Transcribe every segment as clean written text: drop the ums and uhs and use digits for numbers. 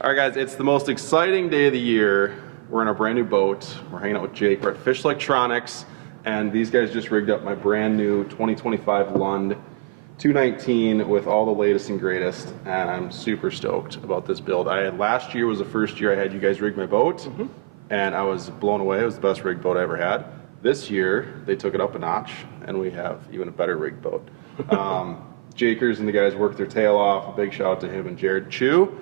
All right, guys, it's the most exciting day of the year. We're in our brand new boat. We're hanging out with Jake. We're at Fish Lectronics, and these guys just rigged up my brand new 2025 Lund 219 with all the latest and greatest, and I'm super stoked about this build. Last year was the first year I had you guys rig my boat, and I was blown away. It was the best rigged boat I ever had. This year, they took it up a notch, and we have even a better rigged boat. Jakers and the guys worked their tail off. A big shout out to him and Jared Chu.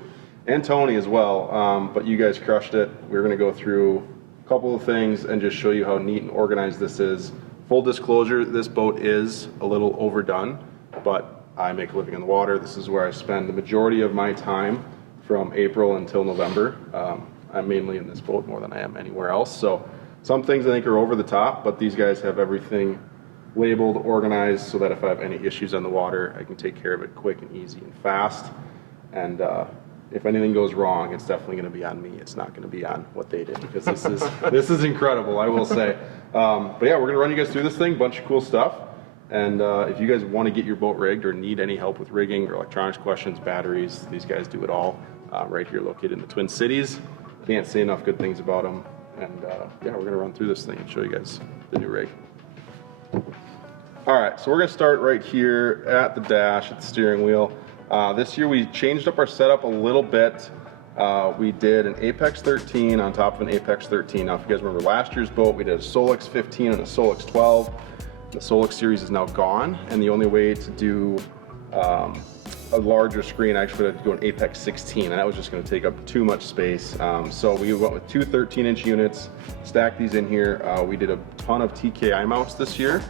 And Tony as well, but you guys crushed it. We're gonna go through a couple of things and just show you how neat and organized this is. Full disclosure, this boat is a little overdone, but I make a living in the water. This is where I spend the majority of my time from April until November. I'm mainly in this boat more than I am anywhere else. So some things I think are over the top, but these guys have everything labeled, organized, so that if I have any issues on the water, I can take care of it quick and easy and fast. And if anything goes wrong, it's definitely going to be on me. It's not going to be on what they did, because this is incredible, I will say. But yeah, we're going to run you guys through this thing, bunch of cool stuff. And if you guys want to get your boat rigged or need any help with rigging or electronics questions, batteries, these guys do it all right here located in the Twin Cities. Can't say enough good things about them. And yeah, we're going to run through this thing and show you guys the new rig. All right, so we're going to start right here at the dash, at the steering wheel. This year we changed up our setup a little bit. We did an Apex 13 on top of an Apex 13. Now, if you guys remember last year's boat, we did a Solix 15 and a Solix 12. The Solix series is now gone, and the only way to do a larger screen, actually, we had to go an Apex 16, and that was just going to take up too much space. So we went with two 13-inch units, stacked these in here. We did a ton of TKI mounts this year.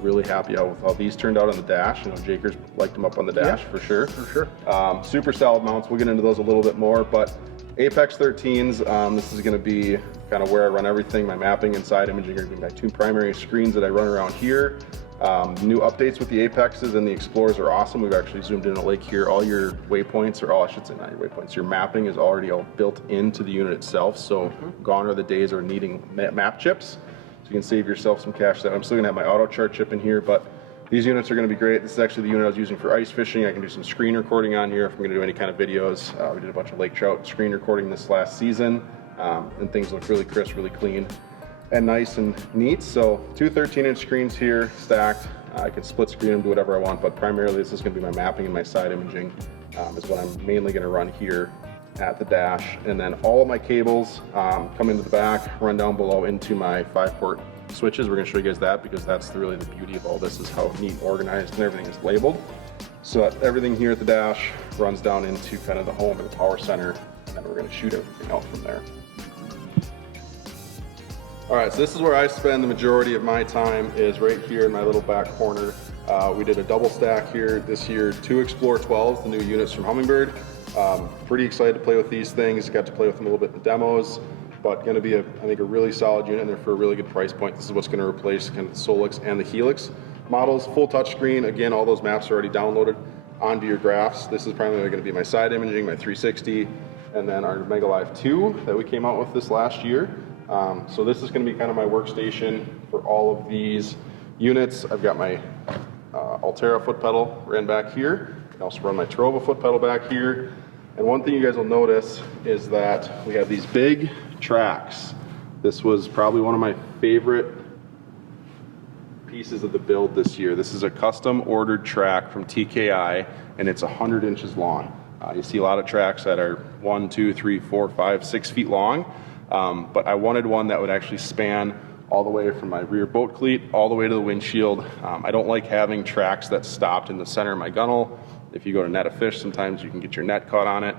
Really happy with how these turned out on the dash. You know, Jakers liked them up on the dash, yeah, for sure. For sure. Super solid mounts. We'll get into those a little bit more, but Apex 13s, this is going to be kind of where I run everything. My mapping and side imaging are going to be my two primary screens that I run around here. New updates with the Apexes and the Explorers are awesome. We've actually zoomed in a lake here. All your waypoints, or all, I should say not your waypoints, your mapping is already all built into the unit itself. So gone are the days of needing map chips. So you can save yourself some cash there. I'm still gonna have my auto chart chip in here, but these units are gonna be great. This is actually the unit I was using for ice fishing. I can do some screen recording on here if I'm gonna do any kind of videos. We did a bunch of lake trout screen recording this last season, and things look really crisp, really clean, and nice and neat. So two 13-inch screens here stacked. I can split screen them, do whatever I want, but primarily this is going to be my mapping and my side imaging is what I'm mainly going to run here at the dash. And then all of my cables come into the back, run down below into my 5-port switches. We're going to show you guys that, because that's really the beauty of all this, is how neat and organized and everything is labeled. So everything here at the dash runs down into kind of the home and the power center, and then we're going to shoot everything out from there. All right, so this is where I spend the majority of my time, is right here in my little back corner. We did a double stack here this year, two Explorer 12s, the new units from Humminbird. Pretty excited to play with these things. Got to play with them a little bit in the demos, but gonna be, I think, a really solid unit in there for a really good price point. This is what's gonna replace kind of the Solix and the Helix models. Full touchscreen. Again, all those maps are already downloaded onto your graphs. This is primarily gonna be my side imaging, my 360, and then our Mega Live 2 that we came out with this last year. So this is going to be kind of my workstation for all of these units. I've got my Altera foot pedal ran back here. I also run my Tarova foot pedal back here. And one thing you guys will notice is that we have these big tracks. This was probably one of my favorite pieces of the build this year. This is a custom ordered track from TKI, and it's 100 inches long. You see a lot of tracks that are 1, 2, 3, 4, 5, 6 feet long. But I wanted one that would actually span all the way from my rear boat cleat all the way to the windshield. I don't like having tracks that stopped in the center of my gunnel. If you go to net a fish, sometimes you can get your net caught on it.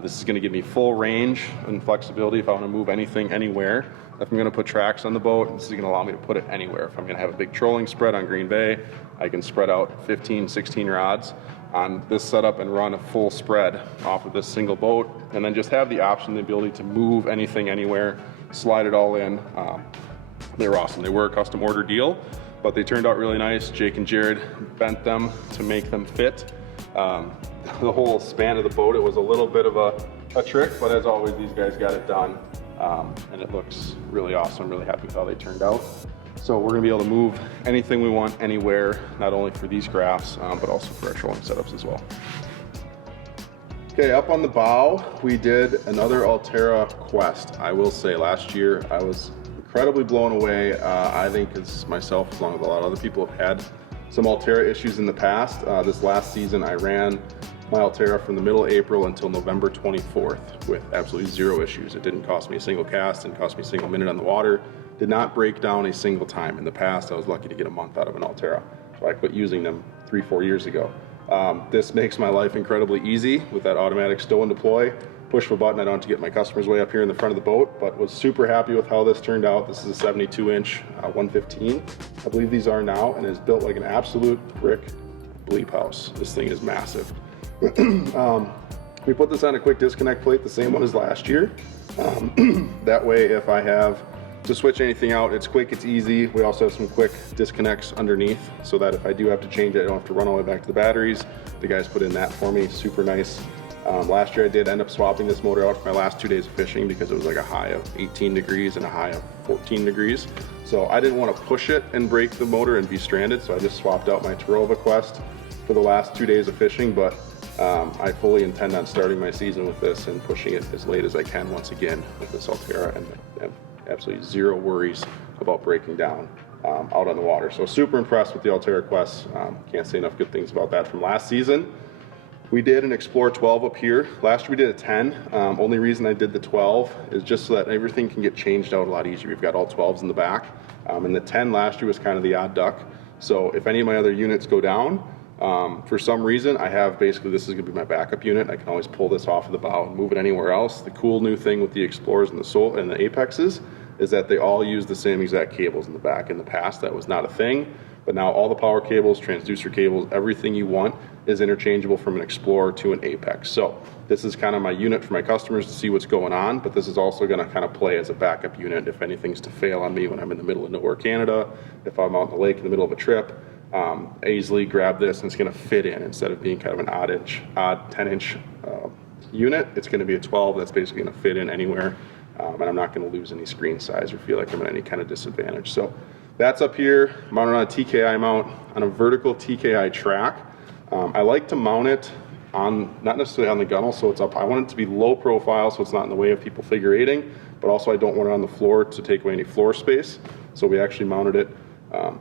This is going to give me full range and flexibility if I want to move anything anywhere. If I'm going to put tracks on the boat, this is going to allow me to put it anywhere. If I'm going to have a big trolling spread on Green Bay, I can spread out 15, 16 rods on this setup and run a full spread off of this single boat, and then just have the option, the ability to move anything anywhere, slide it all in. They were awesome. They were a custom order deal, but they turned out really nice. Jake and Jared bent them to make them fit. The whole span of the boat, it was a little bit of a trick, but as always, these guys got it done, and it looks really awesome. I'm really happy with how they turned out. So we're going to be able to move anything we want anywhere, not only for these graphs, but also for our trolling setups as well. Okay, up on the bow, we did another Altera Quest. I will say last year I was incredibly blown away. I think as myself, as long as a lot of other people have had some Altera issues in the past. This last season I ran my Altera from the middle of April until November 24th with absolutely zero issues. It didn't cost me a single cast, didn't cost me a single minute on the water, did not break down a single time. In the past, I was lucky to get a month out of an Altera. So I quit using them 3-4 years ago. This makes my life incredibly easy with that automatic stow and deploy. Push of a button, I don't have to get my customers way up here in the front of the boat, but was super happy with how this turned out. This is a 72-inch 115, I believe these are now, and is built like an absolute brick bleep house. This thing is massive. We put this on a quick disconnect plate, the same one as last year. That way, if I have to switch anything out, it's quick, it's easy. We also have some quick disconnects underneath so that if I do have to change it, I don't have to run all the way back to the batteries. The guys put in that for me, super nice. Last year I did end up swapping this motor out for my last 2 days of fishing because it was like a high of 18 degrees and a high of 14 degrees. So I didn't want to push it and break the motor and be stranded, so I just swapped out my Tarova Quest for the last 2 days of fishing, but I fully intend on starting my season with this and pushing it as late as I can once again with this Altera, and I have absolutely zero worries about breaking down out on the water. So super impressed with the Altera Quest. Can't say enough good things about that from last season. We did an Explorer 12 up here. Last year we did a 10. Only reason I did the 12 is just so that everything can get changed out a lot easier. We've got all 12s in the back. And the 10 last year was kind of the odd duck. So if any of my other units go down, for some reason, I have basically, this is gonna be my backup unit. I can always pull this off of the bow and move it anywhere else. The cool new thing with the Explorers and the Apexes is that they all use the same exact cables in the back. In the past, that was not a thing, but now all the power cables, transducer cables, everything you want is interchangeable from an Explorer to an Apex. So this is kind of my unit for my customers to see what's going on, but this is also gonna kind of play as a backup unit if anything's to fail on me when I'm in the middle of nowhere, Canada, if I'm out in the lake in the middle of a trip. I easily grab this and it's gonna fit in instead of being kind of an odd 10-inch unit. It's gonna be a 12 that's basically gonna fit in anywhere, and I'm not gonna lose any screen size or feel like I'm at any kind of disadvantage. So that's up here, mounted on a TKI mount on a vertical TKI track. I like to mount it on, not necessarily on the gunnel, so it's up. I want it to be low profile so it's not in the way of people figure eighting, but also I don't want it on the floor to take away any floor space. So we actually mounted it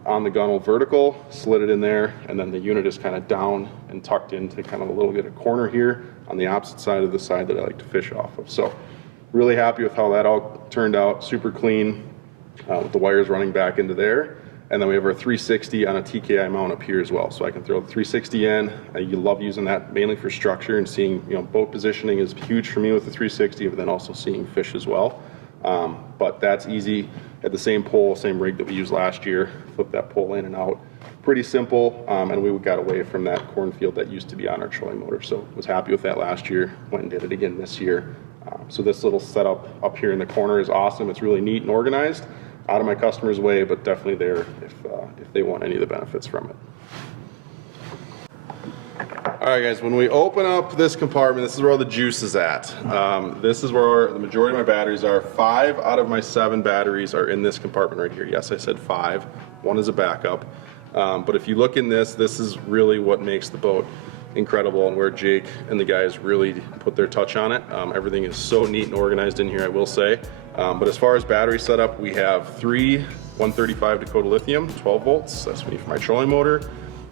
on the gunnel vertical, slid it in there, and then the unit is kind of down and tucked into kind of a little bit of corner here on the opposite side of the side that I like to fish off of. So really happy with how that all turned out, super clean, with the wires running back into there. And then we have our 360 on a TKI mount up here as well. So I can throw the 360 in. You love using that mainly for structure and seeing, boat positioning is huge for me with the 360, but then also seeing fish as well. But that's easy. At the same pole, same rig that we used last year, flip that pole in and out. Pretty simple, and we got away from that cornfield that used to be on our trolling motor. So was happy with that last year, went and did it again this year. So this little setup up here in the corner is awesome. It's really neat and organized. Out of my customer's way, but definitely there if they want any of the benefits from it. All right, guys, when we open up this compartment, this is where all the juice is at. This is where the majority of my batteries are. 5 out of my 7 batteries are in this compartment right here. Yes, I said 5. 1 is a backup. But if you look in this is really what makes the boat incredible and where Jake and the guys really put their touch on it. Everything is so neat and organized in here, I will say. But as far as battery setup, we have 3 135 Dakota Lithium, 12 volts. That's what I need for my trolling motor.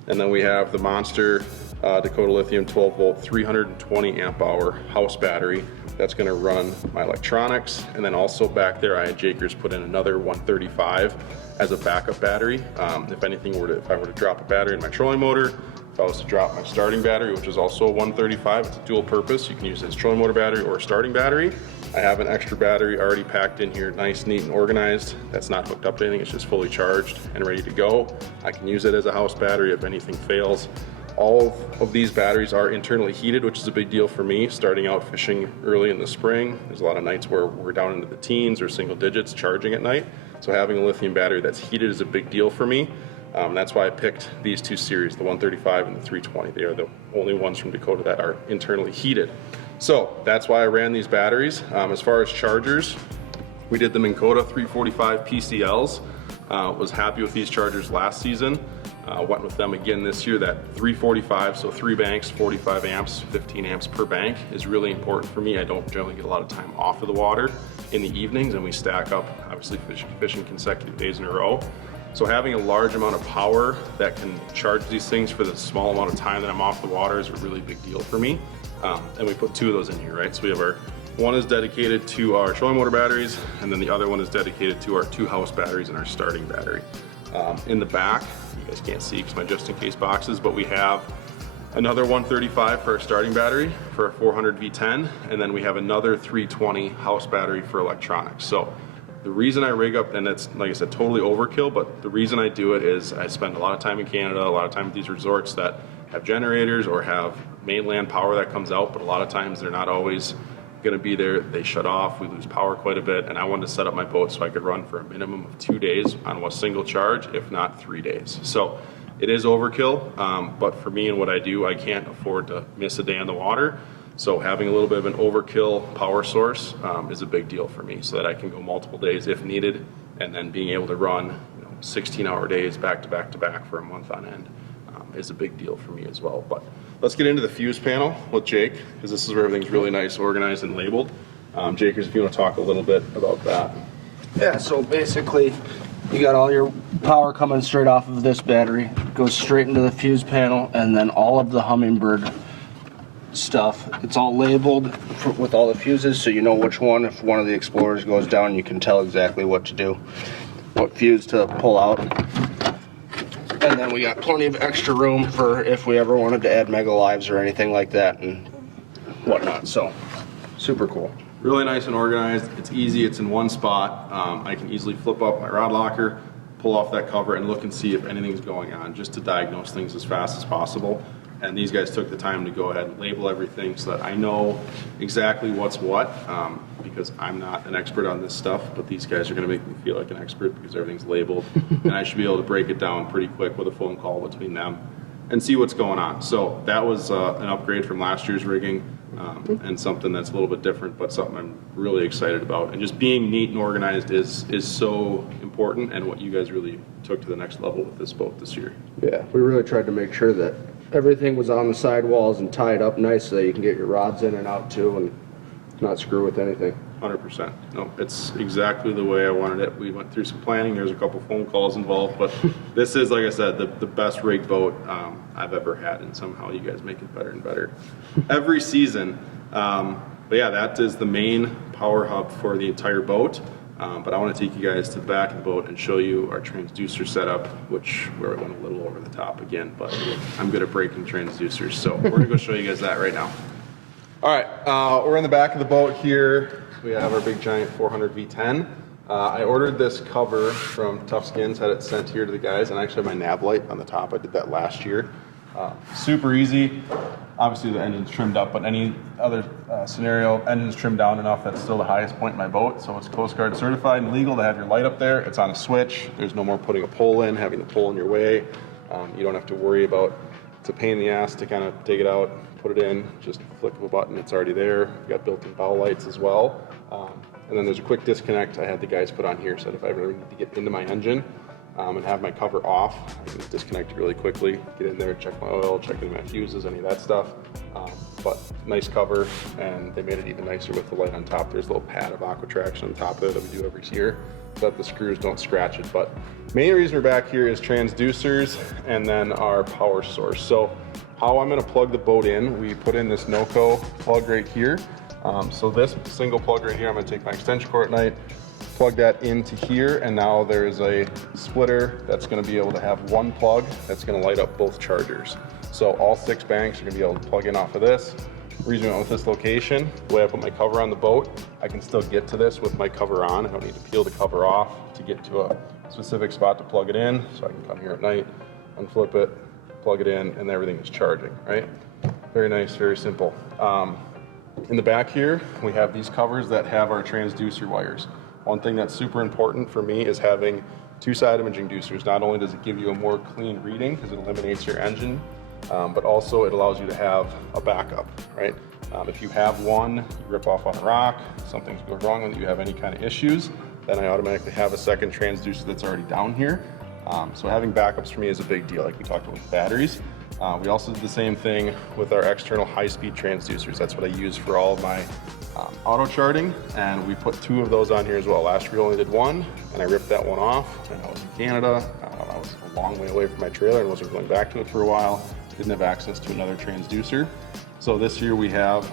And then we have the Monster Dakota Lithium 12 volt 320 amp hour house battery. That's gonna run my electronics. And then also back there, I had Jakers put in another 135 as a backup battery. If I were to drop a battery in my trolling motor, if I was to drop my starting battery, which is also a 135, it's a dual purpose. You can use it as trolling motor battery or a starting battery. I have an extra battery already packed in here, nice, neat, and organized. That's not hooked up to anything, it's just fully charged and ready to go. I can use it as a house battery if anything fails. All of these batteries are internally heated, which is a big deal for me starting out fishing early in the spring. There's a lot of nights where we're down into the teens or single digits charging at night. So having a lithium battery that's heated is a big deal for me. That's why I picked these 2 series, the 135 and the 320. They are the only ones from Dakota that are internally heated. So that's why I ran these batteries. As far as chargers, we did the Minn Kota 345 PCLs. Was happy with these chargers last season. Went with them again this year. That 345, so 3 banks, 45 amps, 15 amps per bank is really important for me. I don't generally get a lot of time off of the water in the evenings, and we stack up, obviously, fishing consecutive days in a row. So having a large amount of power that can charge these things for the small amount of time that I'm off the water is a really big deal for me. And we put 2 of those in here, right? So we have our, one is dedicated to our trolling motor batteries, and then the other one is dedicated to our 2 house batteries and our starting battery. In the back, you guys can't see because my just in case boxes, but we have another 135 for our starting battery for a 400 V10, and then we have another 320 house battery for electronics. So the reason I rig up, and it's, like I said, totally overkill, but the reason I do it is I spend a lot of time in Canada, a lot of time at these resorts that have generators or have mainland power that comes out, but a lot of times they're not always gonna be there. They shut off, we lose power quite a bit, and I wanted to set up my boat so I could run for a minimum of 2 days on a single charge, if not 3 days. So it is overkill, but for me and what I do, I can't afford to miss a day on the water. So having a little bit of an overkill power source is a big deal for me, so that I can go multiple days if needed, and then being able to run 16-hour days back to back to back for a month on end is a big deal for me as well. But let's get into the fuse panel with Jake, because this is where everything's really nice, organized, and labeled. Jakers, if you want to talk a little bit about that. Yeah, so basically you got all your power coming straight off of this battery, goes straight into the fuse panel, and then all of the Humminbird stuff, it's all labeled with all the fuses, so you know which one. If one of the Explorers goes down, you can tell exactly what to do, what fuse to pull out. And then we got plenty of extra room for if we ever wanted to add Mega Lives or anything like that and whatnot. So super cool. Really nice and organized. It's easy, it's in one spot. I can easily flip up my rod locker, pull off that cover, and look and see if anything's going on, just to diagnose things as fast as possible. And these guys took the time to go ahead and label everything so that I know exactly what's what, because I'm not an expert on this stuff, but these guys are gonna make me feel like an expert because everything's labeled. And I should be able to break it down pretty quick with a phone call between them and see what's going on. So that was an upgrade from last year's rigging, and something that's a little bit different, but something I'm really excited about. And just being neat and organized is so important, and what you guys really took to the next level with this boat this year. Yeah, we really tried to make sure that everything was on the sidewalls and tied up nice so that you can get your rods in and out too and not screw with anything. 100%. No, it's exactly the way I wanted it. We went through some planning. There's a couple phone calls involved, but this is, like I said, the best rig boat I've ever had, and somehow you guys make it better and better every season. But yeah, that is the main power hub for the entire boat. But I want to take you guys to the back of the boat and show you our transducer setup, where I went a little over the top again, but I'm good at breaking transducers, so we're gonna go show you guys that right now. All right, we're in the back of the boat here. We have our big giant 400 V10. I ordered this cover from Tough Skins, had it sent here to the guys, and I actually have my nav light on the top. I did that last year. Super easy. Obviously the engine's trimmed up, but any other scenario, engine's trimmed down enough that's still the highest point in my boat, so it's Coast Guard certified and legal to have your light up there. It's on a switch. There's no more putting a pole in, having the pole in your way. You don't have to worry about, it's a pain in the ass to kind of take it out, put it in, just flick of a button, it's already there. We've got built-in bow lights as well. And then there's a quick disconnect I had the guys put on here, so that if I ever need to get into my engine and have my cover off, I can disconnect it really quickly, get in there, check my oil, check my fuses, any of that stuff. But nice cover, and they made it even nicer with the light on top. There's a little pad of aqua traction on top of it that we do every year, so that the screws don't scratch it. But main reason we're back here is transducers and then our power source. So how I'm gonna plug the boat in, we put in this NOCO plug right here. So this single plug right here, I'm gonna take my extension cord at night, plug that into here, and now there's a splitter that's gonna be able to have one plug that's gonna light up both chargers. So all 6 banks are gonna be able to plug in off of this. The reason I went with this location, the way I put my cover on the boat, I can still get to this with my cover on. I don't need to peel the cover off to get to a specific spot to plug it in. So I can come here at night, unflip it, plug it in, and everything is charging, right? Very nice, very simple. In the back here, we have these covers that have our transducer wires. One thing that's super important for me is having 2 side imaging deucers. Not only does it give you a more clean reading because it eliminates your engine, but also it allows you to have a backup, right? If you have one, you rip off on a rock, something's going wrong with it, you have any kind of issues, then I automatically have a second transducer that's already down here. So having backups for me is a big deal, like we talked about with batteries. We also did the same thing with our external high-speed transducers. That's what I use for all of my auto charting, and we put 2 of those on here as well. Last year we only did 1, and I ripped that one off, and I was in Canada. I was a long way away from my trailer and wasn't going back to it for a while. Didn't have access to another transducer. So this year we have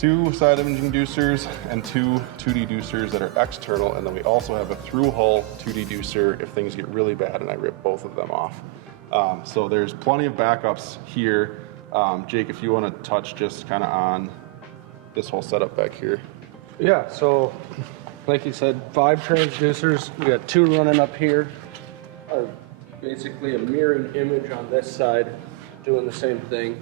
2 side imaging deucers and 2 2D deucers that are external, and then we also have a through-hull 2D deucer if things get really bad and I rip both of them off. So there's plenty of backups here. Jake, if you want to touch just kind of on this whole setup back here. Yeah, so like you said, 5 transducers. We got 2 running up here. Basically a mirroring image on this side, doing the same thing.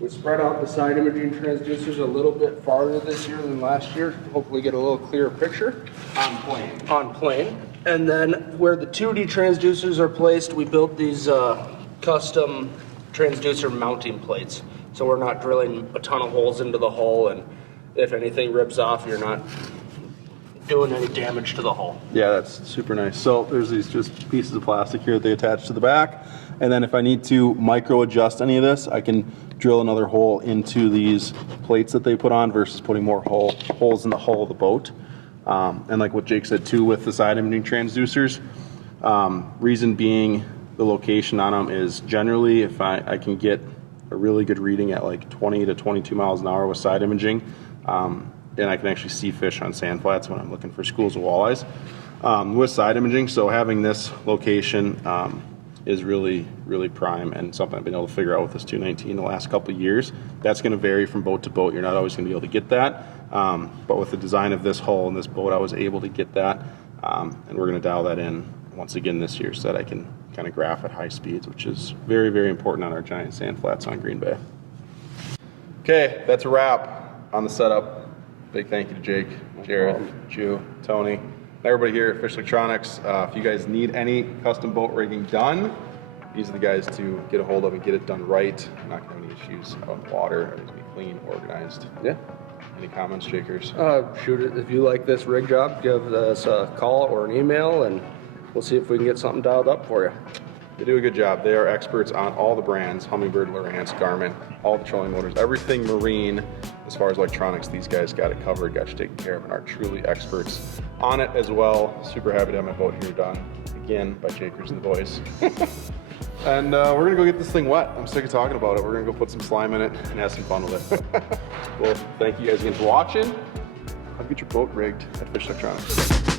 We spread out the side imaging transducers a little bit farther this year than last year. Hopefully get a little clearer picture. On plane. And then where the 2D transducers are placed, we built these custom transducer mounting plates. So we're not drilling a ton of holes into the hull, and if anything rips off, you're not doing any damage to the hull. Yeah, that's super nice. So there's these just pieces of plastic here that they attach to the back. And then if I need to micro adjust any of this, I can drill another hole into these plates that they put on versus putting more holes in the hull of the boat. And like what Jake said too with the side imaging transducers, reason being the location on them is generally if I can get a really good reading at like 20 to 22 miles an hour with side imaging, and I can actually see fish on sand flats when I'm looking for schools of walleyes with side imaging. So having this location is really, really prime and something I've been able to figure out with this 219 the last couple of years. That's going to vary from boat to boat. You're not always going to be able to get that. But with the design of this hull and this boat, I was able to get that. And we're going to dial that in once again this year so that I can kind of graph at high speeds, which is very, very important on our giant sand flats on Green Bay. Okay, that's a wrap on the setup. Big thank you to Jake, Jared, Ju, Tony, everybody here at Fish Lectronics. If you guys need any custom boat rigging done, these are the guys to get a hold of and get it done right. I'm not going to have any issues out in the water. Everything's going to be clean, organized. Yeah. Any comments, Jakers? Shoot it. If you like this rig job, give us a call or an email, and we'll see if we can get something dialed up for you. They do a good job. They are experts on all the brands, Humminbird, Lowrance, Garmin, all the trolling motors, everything marine. As far as electronics, these guys got it covered, got you taken care of, and are truly experts on it as well. Super happy to have my boat here done, again, by Jakers and the boys. And we're going to go get this thing wet. I'm sick of talking about it. We're going to go put some slime in it and have some fun with it. Well, thank you guys again for watching. I'll get your boat rigged at Fish Lectronics.